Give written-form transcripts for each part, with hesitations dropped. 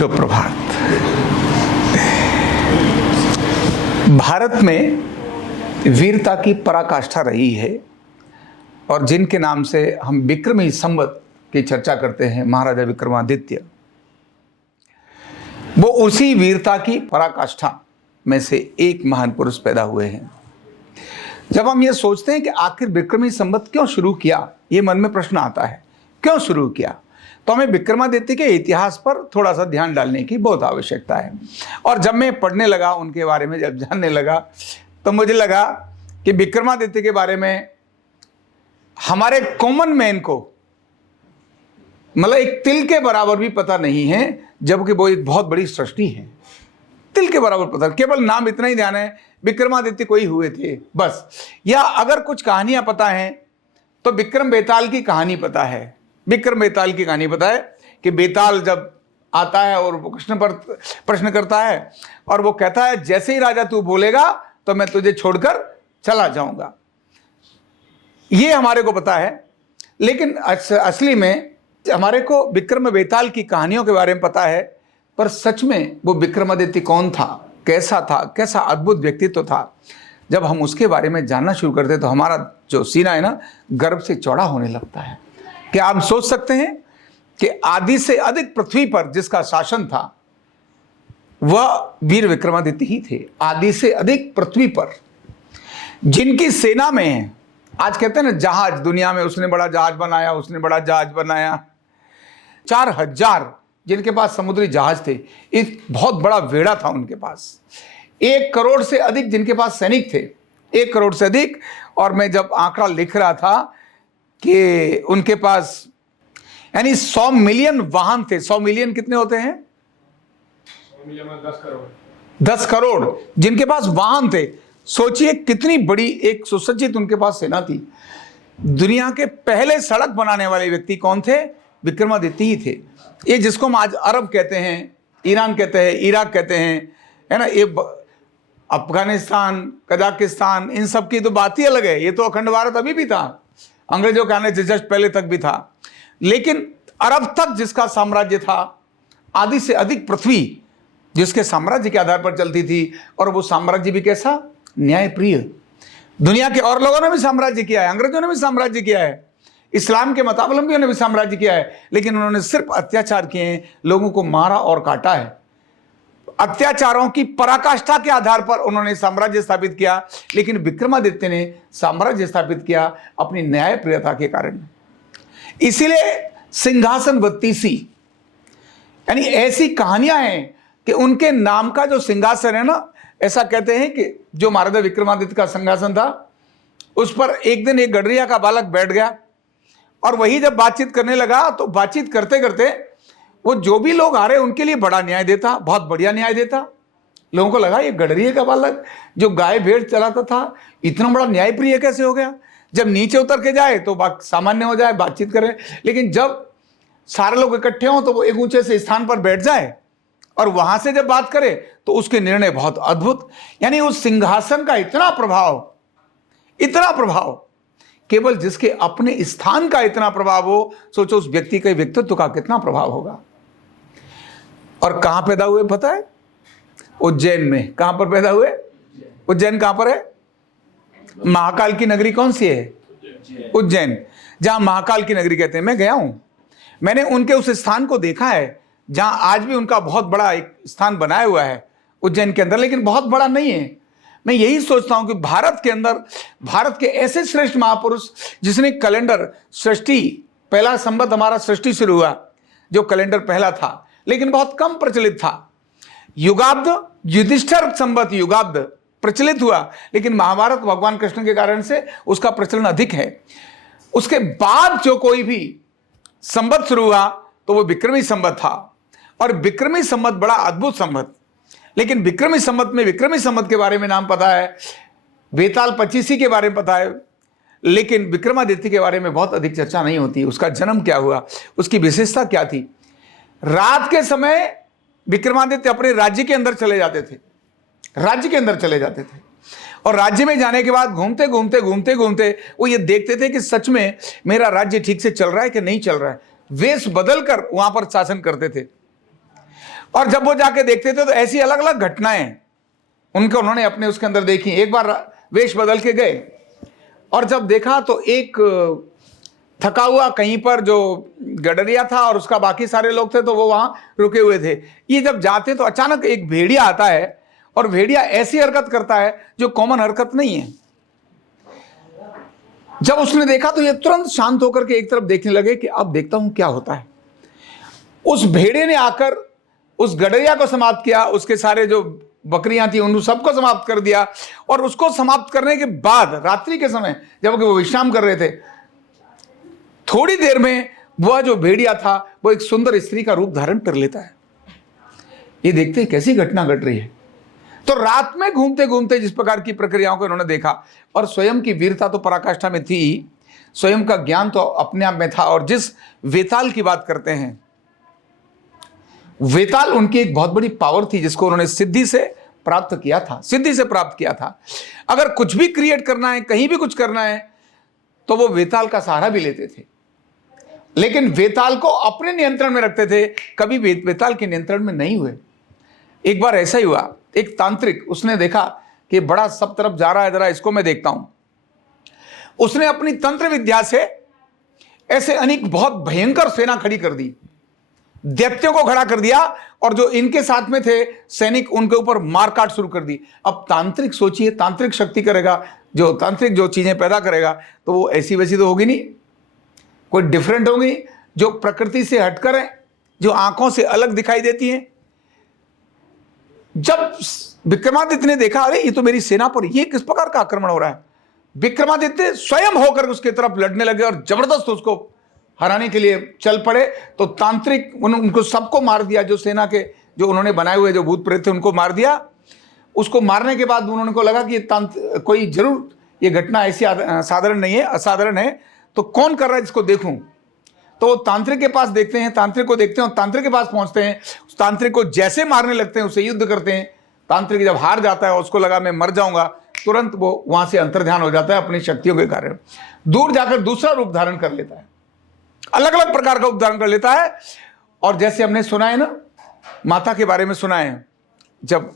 शुभ प्रभात। भारत में वीरता की पराकाष्ठा रही है और जिनके नाम से हम विक्रमी संवत की चर्चा करते हैं, महाराजा विक्रमादित्य, वो उसी वीरता की पराकाष्ठा में से एक महान पुरुष पैदा हुए हैं। जब हम ये सोचते हैं कि आखिर विक्रमी संवत क्यों शुरू किया, ये मन में प्रश्न आता है, क्यों शुरू किया, तो हमें विक्रमादित्य के इतिहास पर थोड़ा सा ध्यान डालने की बहुत आवश्यकता है। और जब मैं पढ़ने लगा उनके बारे में, जब जानने लगा, तो मुझे लगा कि विक्रमादित्य के बारे में हमारे कॉमन मैन को मतलब एक तिल के बराबर भी पता नहीं है, जबकि वो एक बहुत बड़ी सृष्टि है। तिल के बराबर पता, केवल नाम इतना ही ध्यान है, विक्रमादित्य कोई हुए थे बस। या अगर कुछ कहानियां पता हैं तो विक्रम बेताल की कहानी पता है। विक्रम बेताल की कहानी पता है कि बेताल जब आता है और वो कृष्ण पर प्रश्न करता है और वो कहता है, जैसे ही राजा तू बोलेगा तो मैं तुझे छोड़कर चला जाऊंगा। ये हमारे को पता है, लेकिन असली में हमारे को विक्रम बेताल की कहानियों के बारे में पता है, पर सच में वो विक्रमादित्य कौन था, कैसा अद्भुत व्यक्तित्व था, जब हम उसके बारे में जानना शुरू करते तो हमारा जो सीना है ना, गर्व से चौड़ा होने लगता है। क्या आप सोच सकते हैं कि आदि से अधिक पृथ्वी पर जिसका शासन था वह वीर विक्रमादित्य ही थे। आदि से अधिक पृथ्वी पर जिनकी सेना में, आज कहते हैं ना जहाज, दुनिया में उसने बड़ा जहाज बनाया, 4000 जिनके पास समुद्री जहाज थे, एक बहुत बड़ा बेड़ा था उनके पास। 1 करोड़ से अधिक जिनके पास सैनिक थे, 1 करोड़ से अधिक। और मैं जब आंकड़ा लिख रहा था कि उनके पास यानी 100 मिलियन वाहन थे। 100 मिलियन कितने होते हैं? 100 मिलियन में 10 करोड़। 10 करोड़ जिनके पास वाहन थे। सोचिए कितनी बड़ी एक सुसज्जित उनके पास सेना थी। दुनिया के पहले सड़क बनाने वाले व्यक्ति कौन थे? विक्रमादित्य ही थे। ये जिसको हम आज अरब कहते हैं, ईरान कहते हैं, इराक कहते हैं, है ना, ये अफगानिस्तान, कजाकिस्तान, इन सब की तो बात ही अलग है। ये तो अखंड भारत अभी भी था, अंग्रेजों के आने से जस्ट पहले तक भी था। लेकिन अरब तक जिसका साम्राज्य था, आदि से अधिक पृथ्वी जिसके साम्राज्य के आधार पर चलती थी, और वो साम्राज्य भी कैसा? न्यायप्रिय। दुनिया के और लोगों ने भी साम्राज्य किया है, अंग्रेजों ने भी साम्राज्य किया है, इस्लाम के मतावलंबियों ने भी साम्राज्य किया है, लेकिन उन्होंने सिर्फ अत्याचार किए हैं, लोगों को मारा और काटा है। अत्याचारों की पराकाष्ठा के आधार पर उन्होंने साम्राज्य स्थापित किया, लेकिन विक्रमादित्य ने साम्राज्य स्थापित किया अपनी न्यायप्रियता के कारण। इसीलिए सिंहासन बत्तीसी, यानी ऐसी कहानियां हैं कि उनके नाम का जो सिंहासन है ना, ऐसा कहते हैं कि जो महाराजा विक्रमादित्य का सिंहासन था, उस पर एक दिन एक गडरिया का बालक बैठ गया और वही जब बातचीत करने लगा तो बातचीत करते करते वो जो भी लोग आ रहे उनके लिए बड़ा न्याय देता, बहुत बढ़िया न्याय देता। लोगों को लगा ये गडरिये का बालक जो गाय भेड़ चलाता था, इतना बड़ा न्यायप्रिय कैसे हो गया? जब नीचे उतर के जाए तो बात सामान्य हो जाए, बातचीत करें, लेकिन जब सारे लोग इकट्ठे हों तो वो एक ऊंचे से स्थान पर बैठ जाए और वहां से जब बात करे तो उसके निर्णय बहुत अद्भुत। यानी उस सिंहासन का इतना प्रभाव, केवल जिसके अपने स्थान का इतना प्रभाव हो, सोचो उस व्यक्ति के व्यक्तित्व का कितना प्रभाव होगा। और कहां पैदा हुए पता है? उज्जैन में। कहां पर पैदा हुए? उज्जैन कहां पर है? महाकाल की नगरी कौन सी है? उज्जैन, जहां महाकाल की नगरी कहते हैं। मैं गया हूं, मैंने उनके उस स्थान को देखा है जहां आज भी उनका बहुत बड़ा एक स्थान बनाया हुआ है उज्जैन के अंदर, लेकिन बहुत बड़ा नहीं है। मैं यही सोचता हूं कि भारत के अंदर, भारत के ऐसे श्रेष्ठ महापुरुष जिसने कैलेंडर सृष्टि, पहला संवत हमारा सृष्टि शुरू हुआ जो कैलेंडर पहला था, लेकिन बहुत कम प्रचलित था। युगाब्द, युधिष्ठिर संवत युगाब्द प्रचलित हुआ, लेकिन महाभारत भगवान कृष्ण के कारण से उसका प्रचलन अधिक है। उसके बाद जो कोई भी संवत शुरू हुआ तो वो विक्रमी संवत था, और विक्रमी संवत बड़ा अद्भुत संवत। लेकिन विक्रमी संवत के बारे में नाम पता है, बेताल 25 के बारे में पता है, लेकिन विक्रमादित्य के बारे में बहुत अधिक चर्चा नहीं होती। उसका जन्म क्या हुआ, उसकी विशेषता क्या थी? रात के समय विक्रमादित्य अपने राज्य के अंदर चले जाते थे, और राज्य में जाने के बाद घूमते घूमते वो ये देखते थे कि सच में मेरा राज्य ठीक से चल रहा है कि नहीं चल रहा है। वेश बदलकर वहां पर शासन करते थे। और जब वो जाके देखते थे तो ऐसी अलग अलग घटनाएं उन्होंने अपने उसके अंदर देखी। एक बार वेश बदल के गए और जब देखा तो एक थका हुआ कहीं पर जो गडरिया था और उसका बाकी सारे लोग थे तो वो वहां रुके हुए थे। ये जब जाते तो अचानक एक भेड़िया आता है और भेड़िया ऐसी हरकत करता है जो कॉमन हरकत नहीं है। जब उसने देखा तो ये तुरंत शांत होकर के एक तरफ देखने लगे कि अब देखता हूं क्या होता है। उस भेड़िए ने आकर उस गडरिया को समाप्त किया, उसके सारे जो बकरियां थी उन सबको समाप्त कर दिया। और उसको समाप्त करने के बाद रात्रि के समय जब वो विश्राम कर रहे थे, थोड़ी देर में वह जो भेड़िया था वो एक सुंदर स्त्री का रूप धारण कर लेता है। ये देखते हैं कैसी घटना घट रही है। तो रात में घूमते घूमते जिस प्रकार की प्रक्रियाओं को इन्होंने देखा, और स्वयं की वीरता तो पराकाष्ठा में थी, स्वयं का ज्ञान तो अपने आप में था। और जिस वेताल की बात करते हैं, वेताल उनकी एक बहुत बड़ी पावर थी जिसको उन्होंने सिद्धि से प्राप्त किया था, सिद्धि से प्राप्त किया था। अगर कुछ भी क्रिएट करना है, कहीं भी कुछ करना है, तो वो वेताल का सहारा भी लेते थे, लेकिन वेताल को अपने नियंत्रण में रखते थे, कभी वेताल के नियंत्रण में नहीं हुए। एक बार ऐसा ही हुआ, एक तांत्रिक, उसने देखा कि बड़ा सब तरफ जा रहा है, जरा इसको मैं देखता हूं। उसने अपनी तंत्र विद्या से ऐसे अनेक बहुत भयंकर सेना खड़ी कर दी, दैत्यों को खड़ा कर दिया, और जो इनके साथ में थे सैनिक उनके ऊपर मारकाट शुरू कर दी। अब तांत्रिक सोचिए, तांत्रिक शक्ति करेगा, जो तांत्रिक जो चीजें पैदा करेगा तो वो ऐसी वैसी तो होगी नहीं, कोई डिफरेंट होगी, जो प्रकृति से हटकर है, जो आंखों से अलग दिखाई देती हैं। जब विक्रमादित्य ने देखा, अरे ये तो मेरी सेना पर ये किस प्रकार का आक्रमण हो रहा है, विक्रमादित्य स्वयं होकर उसके तरफ लड़ने लगे और जबरदस्त उसको हराने के लिए चल पड़े। तो तांत्रिक उनको सबको मार दिया, जो सेना के जो उन्होंने बनाए हुए जो भूत प्रेत थे उनको मार दिया। उसको मारने के बाद उन्होंने को लगा कि ये कोई जरूर ये घटना ऐसी साधारण नहीं है, असाधारण है, तो कौन कर रहा है इसको देखूं। तो वो तांत्रिक के पास देखते हैं, तांत्रिक को देखते हैं और तांत्रिक के पास पहुंचते हैं। उस तांत्रिक को जैसे मारने लगते हैं, उससे युद्ध करते हैं। तांत्रिक जब हार जाता है, उसको लगा मैं मर जाऊंगा, तुरंत वो वहां से अंतर्ध्यान हो जाता है अपनी शक्तियों के कारण, दूर जाकर दूसरा रूप धारण कर लेता है, अलग अलग प्रकार का रूप धारण कर लेता है। और जैसे हमने सुना है ना, माता के बारे में सुना है, जब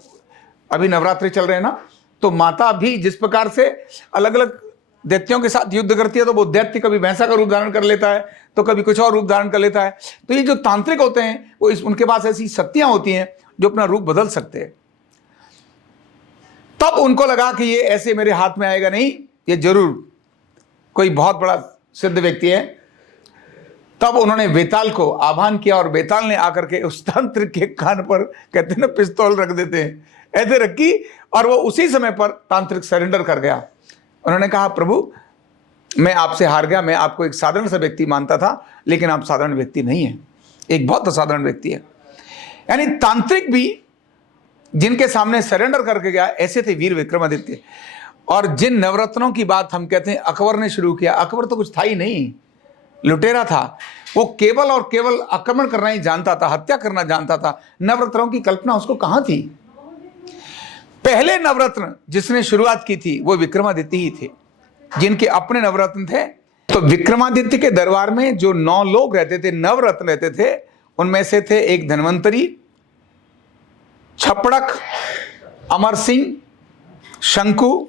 अभी नवरात्रि चल रहे हैं ना, तो माता भी जिस प्रकार से अलग अलग दैत्यों के साथ युद्ध करती है, तो वो दैत्य कभी भैंसा का रूप धारण कर लेता है, तो कभी कुछ और रूप धारण कर लेता है। तो ये जो तांत्रिक होते हैं वो उनके पास ऐसी शक्तियां होती हैं जो अपना रूप बदल सकते हैं। तब उनको लगा कि ये ऐसे मेरे हाथ में आएगा नहीं, ये जरूर कोई बहुत बड़ा सिद्ध व्यक्ति है। तब उन्होंने वेताल को आह्वान किया और वेताल ने आकर के उस तांत्रिक के कान पर, कहते हैं ना पिस्तौल रख देते हैं, ऐसे रखी, और वो उसी समय पर तांत्रिक सरेंडर कर गया। उन्होंने कहा, प्रभु मैं आपसे हार गया, मैं आपको एक साधारण सा व्यक्ति मानता था, लेकिन आप साधारण व्यक्ति नहीं है, एक बहुत असाधारण व्यक्ति है। यानी तांत्रिक भी जिनके सामने सरेंडर करके गया, ऐसे थे वीर विक्रमादित्य। और जिन नवरत्नों की बात हम कहते हैं अकबर ने शुरू किया, अकबर तो कुछ था ही नहीं, लुटेरा था। वो केवल और केवल आक्रमण करना ही जानता था, हत्या करना जानता था। नवरत्नों की कल्पना उसको कहां थी। पहले नवरत्न जिसने शुरुआत की थी वो विक्रमादित्य ही थे, जिनके अपने नवरत्न थे। तो विक्रमादित्य के दरबार में जो 9 लोग रहते थे, नवरत्न रहते थे, उनमें से थे एक धन्वंतरी, छपड़क, अमर सिंह, शंकु,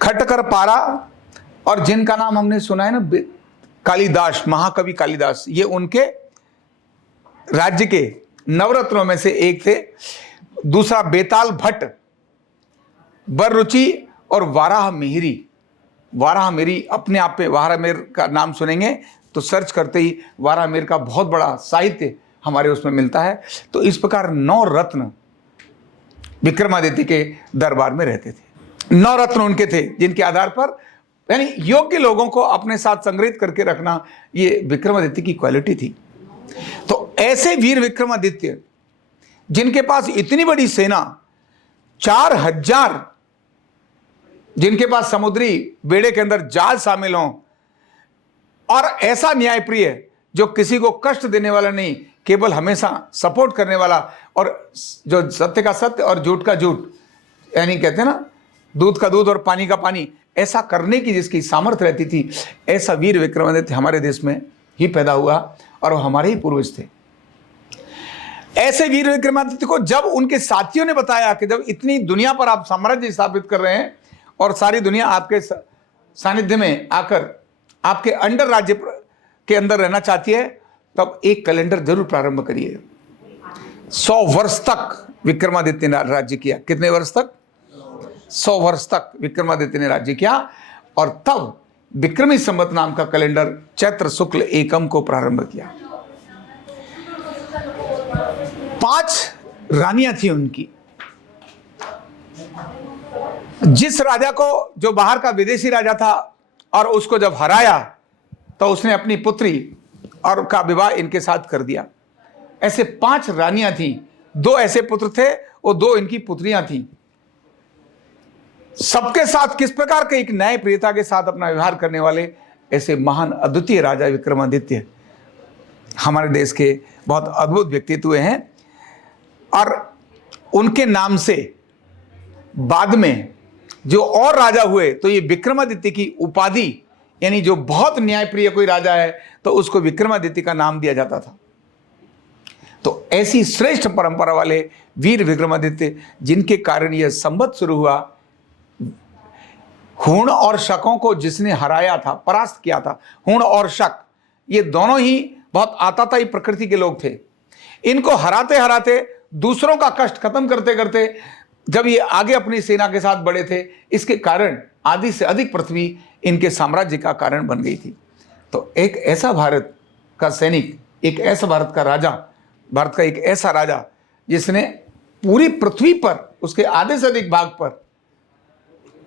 खटकर पारा, और जिनका नाम हमने सुना है ना, कालिदास, महाकवि कालिदास। ये उनके राज्य के नवरत्नों में से एक थे। दूसरा बेताल भट्ट, बररुचि और वाराह मिहिरी। वाराह मिहिरी अपने आप पे, वाराहमिहिर का नाम सुनेंगे तो सर्च करते ही वाराहमिहिर का बहुत बड़ा साहित्य हमारे उसमें मिलता है। तो इस प्रकार 9 रत्न विक्रमादित्य के दरबार में रहते थे। 9 रत्न उनके थे जिनके आधार पर, यानी योग्य लोगों को अपने साथ संग्रहित करके रखना, ये विक्रमादित्य की क्वालिटी थी। तो ऐसे वीर विक्रमादित्य जिनके पास इतनी बड़ी सेना, 4000, जिनके पास समुद्री बेड़े के अंदर जहाज शामिल हों, और ऐसा न्यायप्रिय जो किसी को कष्ट देने वाला नहीं, केवल हमेशा सपोर्ट करने वाला, और जो सत्य का सत्य और झूठ का झूठ, यानी कहते हैं ना दूध का दूध और पानी का पानी, ऐसा करने की जिसकी सामर्थ्य रहती थी, ऐसा वीर विक्रमादित्य हमारे देश में ही पैदा हुआ और वो हमारे ही पूर्वज थे। ऐसे वीर विक्रमादित्य को जब उनके साथियों ने बताया कि जब इतनी दुनिया पर आप साम्राज्य स्थापित कर रहे हैं और सारी दुनिया आपके सानिध्य में आकर आपके अंडर राज्य के अंदर रहना चाहती है, तब एक कैलेंडर जरूर प्रारंभ करिए। 100 वर्ष तक विक्रमादित्य ने राज्य किया। कितने वर्ष तक? 100 वर्ष तक विक्रमादित्य ने राज्य किया और तब विक्रमी संवत नाम का कैलेंडर चैत्र शुक्ल एकम को प्रारंभ किया। 5 रानियां थी उनकी। जिस राजा को, जो बाहर का विदेशी राजा था और उसको जब हराया तो उसने अपनी पुत्री और का विवाह इनके साथ कर दिया। ऐसे 5 रानियां थी। 2 ऐसे पुत्र थे और 2 इनकी पुत्रियां थी। सबके साथ किस प्रकार के एक न्याय प्रियता के साथ अपना व्यवहार करने वाले ऐसे महान अद्वितीय राजा विक्रमादित्य हमारे देश के बहुत अद्भुत व्यक्तित्व हैं। और उनके नाम से बाद में जो और राजा हुए तो ये विक्रमादित्य की उपाधि, यानी जो बहुत न्यायप्रिय कोई राजा है तो उसको विक्रमादित्य का नाम दिया जाता था। तो ऐसी श्रेष्ठ परंपरा वाले वीर विक्रमादित्य, जिनके कारण यह संवत शुरू हुआ, हुण और शकों को जिसने हराया था, परास्त किया था, हुण और शक, ये दोनों ही बहुत आताताई प्रकृति के लोग थे। इनको हराते हराते, दूसरों का कष्ट खत्म करते करते जब ये आगे अपनी सेना के साथ बढ़े थे, इसके कारण आधी से अधिक पृथ्वी इनके साम्राज्य का कारण बन गई थी। तो एक ऐसा भारत का सैनिक, एक ऐसा भारत का राजा, भारत का एक ऐसा राजा जिसने पूरी पृथ्वी पर, उसके आधे से अधिक भाग पर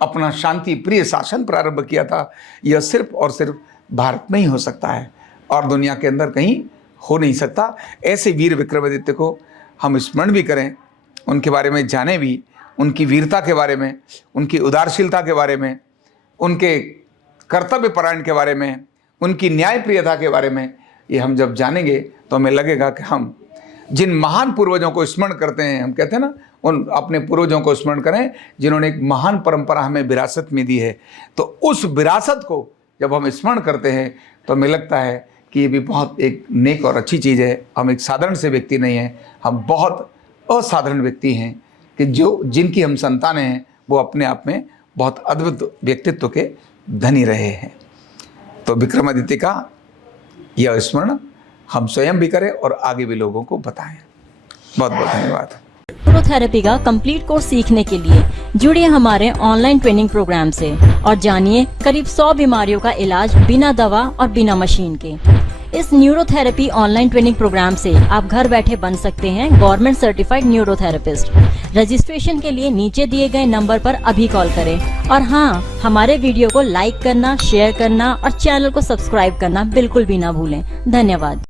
अपना शांति प्रिय शासन प्रारंभ किया था, यह सिर्फ और सिर्फ भारत में ही हो सकता है और दुनिया के अंदर कहीं हो नहीं सकता। ऐसे वीर विक्रमादित्य को हम स्मरण भी करें, उनके बारे में जानें भी, उनकी वीरता के बारे में, उनकी उदारशीलता के बारे में, उनके कर्तव्य परायण के बारे में, उनकी न्यायप्रियता के बारे में। ये हम जब जानेंगे तो हमें लगेगा कि हम जिन महान पूर्वजों को स्मरण करते हैं, हम कहते हैं ना, उन अपने पूर्वजों को स्मरण करें जिन्होंने एक महान परंपरा हमें विरासत में दी है। तो उस विरासत को जब हम स्मरण करते हैं तो हमें लगता है कि ये भी बहुत एक नेक और अच्छी चीज़ है। हम एक साधारण से व्यक्ति नहीं हैं, हम बहुत असाधारण व्यक्ति हैं कि जिनकी हम संतानें हैं, वो अपने आप में बहुत अद्भुत व्यक्तित्व के धनी रहे हैं। तो विक्रमादित्य का यह स्मरण हम स्वयं भी करें और आगे भी लोगों को बताएं। बहुत बहुत धन्यवाद। न्यूरोथेरेपी का कंप्लीट कोर्स सीखने के लिए जुड़िए हमारे ऑनलाइन ट्रेनिंग प्रोग्राम से और जानिए करीब 100 बीमारियों का इलाज बिना दवा और बिना मशीन के। इस न्यूरोथेरेपी ऑनलाइन ट्रेनिंग प्रोग्राम से आप घर बैठे बन सकते हैं गवर्नमेंट सर्टिफाइड न्यूरोथेरेपिस्ट। रजिस्ट्रेशन के लिए नीचे दिए गए नंबर पर अभी कॉल करें और हाँ, हमारे वीडियो को लाइक करना, शेयर करना और चैनल को सब्सक्राइब करना बिल्कुल भी ना भूलें। धन्यवाद।